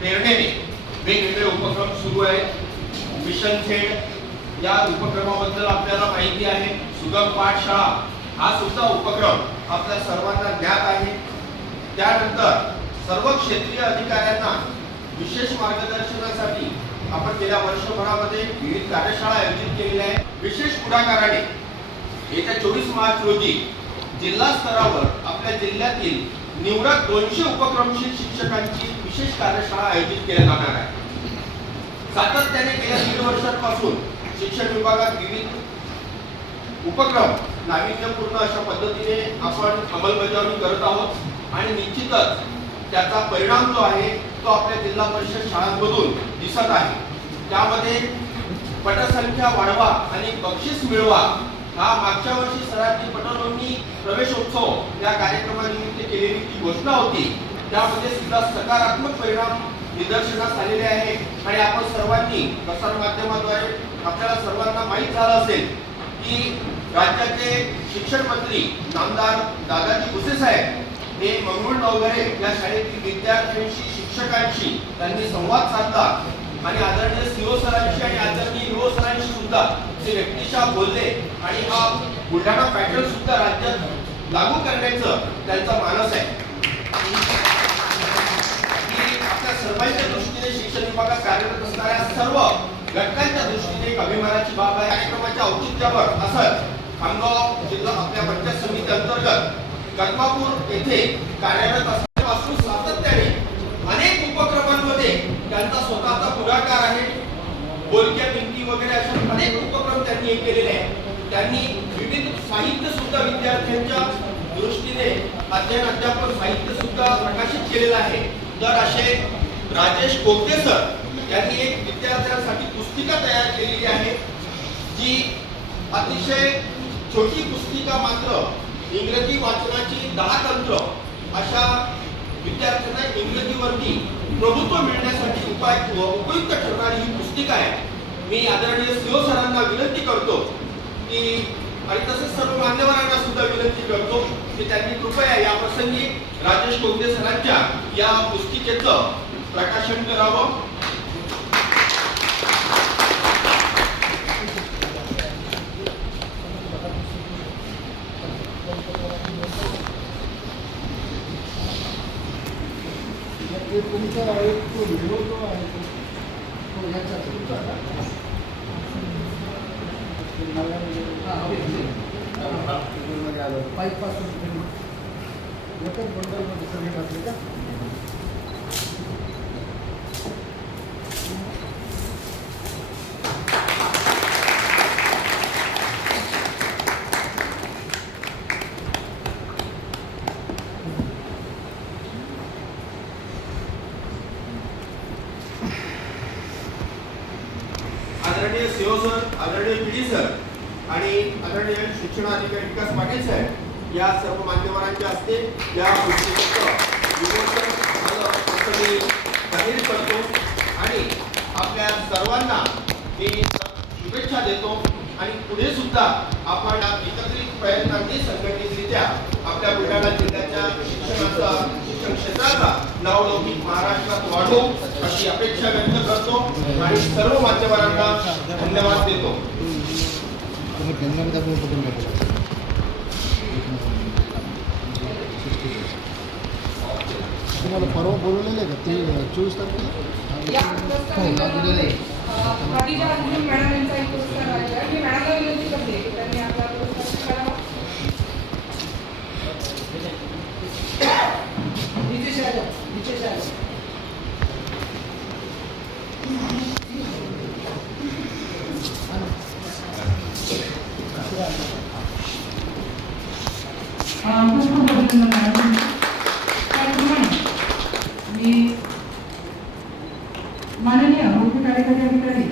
प्रेरणेने वेगवेगळे उपक्रम सुरू आहेत। मिशन झेड या उपक्रमाबद्दल आपल्याला माहिती आहे। सुगम पाठशाळा हा सुद्धा उपक्रम आपल्या सर्वांना ज्ञात आहे। त्यानंतर सर्व क्षेत्रीय अधिकाऱ्यांना विशेष मार्गदर्शनासाठी आपण गेल्या वर्षभरामध्ये विविध कार्यशाळा आयोजित केलेल्या आहेत। विशेष पुढाकाराने येत्या 24 मार्च रोजी जिल्हा स्तरावर आपल्या जिल्ह्यातील निवडक 200 उपक्रमशील शिक्षकांची विशेष कार्यशाळा आयोजित केल्या जाणार आहे। सातत्याने गेल्या 1.5 वर्षांपासून शिक्षण विभागात विविध उपक्रम नाविन्यपूर्ण अशा पद्धतीने आपण अंमलबजावणी करत आहोत आणि निश्चितच त्याचा परिणाम जो आहे तो आपल्या जिल्हा परिषद शाळांमधून दिसत आहे। त्यामध्ये पटसंख्या वाढवा आणि बक्षीस मिळवा हा मागच्या वर्षी सरांनी पटनोंदणी प्रवेशोत्सव या कार्यक्रमानिमित्त केलेली जी घोषणा होती त्यामध्ये सुद्धा सकारात्मक परिणाम निदर्शनास आलेले आहे। आणि आपण सर्वांनी प्रसार माध्यमाद्वारे आपल्याला सर्वांना माहीत झालं असेल की राज्याचे शिक्षण मंत्री नामदार दादाजी भुसे साहेब हे मंगरुळ नवघरे या शाळेतील विद्यार्थ्यांशी शिक्षकांशी त्यांनी संवाद साधला आणि आदरणीय सीओ सरांशी आणि आदरणीय ईओ सरांशी सुद्धा ते व्यक्तिशः बोलले आणि हा बुलढाणा पॅटर्न सुद्धा राज्यात लागू करण्याचं त्यांचा मानस आहे। आपल्या सर्वांच्या दृष्टीने शिक्षण विभागात कार्यरत असणाऱ्या सर्व घटकांच्या दृष्टीने एक अभिमानाची बाब आहे। कार्यक्रमाच्या औचित्यावर असं खामगाव जिल्हा आपल्या पंचायत समिती अंतर्गत गंगापूर येथे कार्यरत असल्यापासून सातत्याने अनेक उपक्रमांमध्ये त्यांचा स्वतःचा पुढाकार आहे। बोलक्या भिंती वगैरे अशा अनेक उपक्रम त्यांनी केलेले आहेत। त्यांनी विविध साहित्य सुद्धा विद्यार्थ्यांच्या दृष्टीने अध्ययन अध्यापन साहित्य सुद्धा प्रकाशित केलेलं आहे। तर असे राजेश कोगटे सर यांनी एक विद्यार्थ्यांसाठी पुस्तिका तयार केलेली आहे जी अतिशय छोटी पुस्तिका मात्र इंग्रजी वाचनाची 10 तंत्र अशा विद्यार्थ्यांना इंग्रजीवरती प्रभुत्व मिळण्यासाठी उपयुक्त ठरणारी ही पुस्तिका आहे। मी आदरणीय सीओ सरांना विनंती करतो की आणि तसेच सर्व मान्यवरांना सुद्धा विनंती करतो की त्यांनी कृपया या प्रसंगी राजेश कोगटे सरांच्या या पुस्तिकेचं प्रकाशन करावं। तुमचा एक तो व्हिडिओ जो आहे तो याचा तुमचा पाईपपासून एकच बंडलमध्ये सगळे घातले का? आदरणीय सीओ सर, आदरणीय पीडी सर आणि आदरणीय शिक्षणाधिकारी विकास पाटील साहेब या सर्व मान्यवरांच्या हस्ते या पुस्तिकेचं विमोचन मी जाहीर करतो आणि आपल्या सर्वांना मी शुभेच्छा देतो आणि पुढे सुद्धा आपण एकत्रित प्रयत्नांनी संघटितरित्या आपल्या बुलढाणा जिल्ह्याच्या शिक्षण क्षेत्राचा नावलौकिक महाराष्ट्रात वाढवू अशी अपेक्षा व्यक्त करतो आणि सर्व मान्यवरांना धन्यवाद देतो। तुम्हाला परवा बोलवलेलं आहे का ते 24 तारखेला? माननीय मुख्य कार्यकारी अधिकारी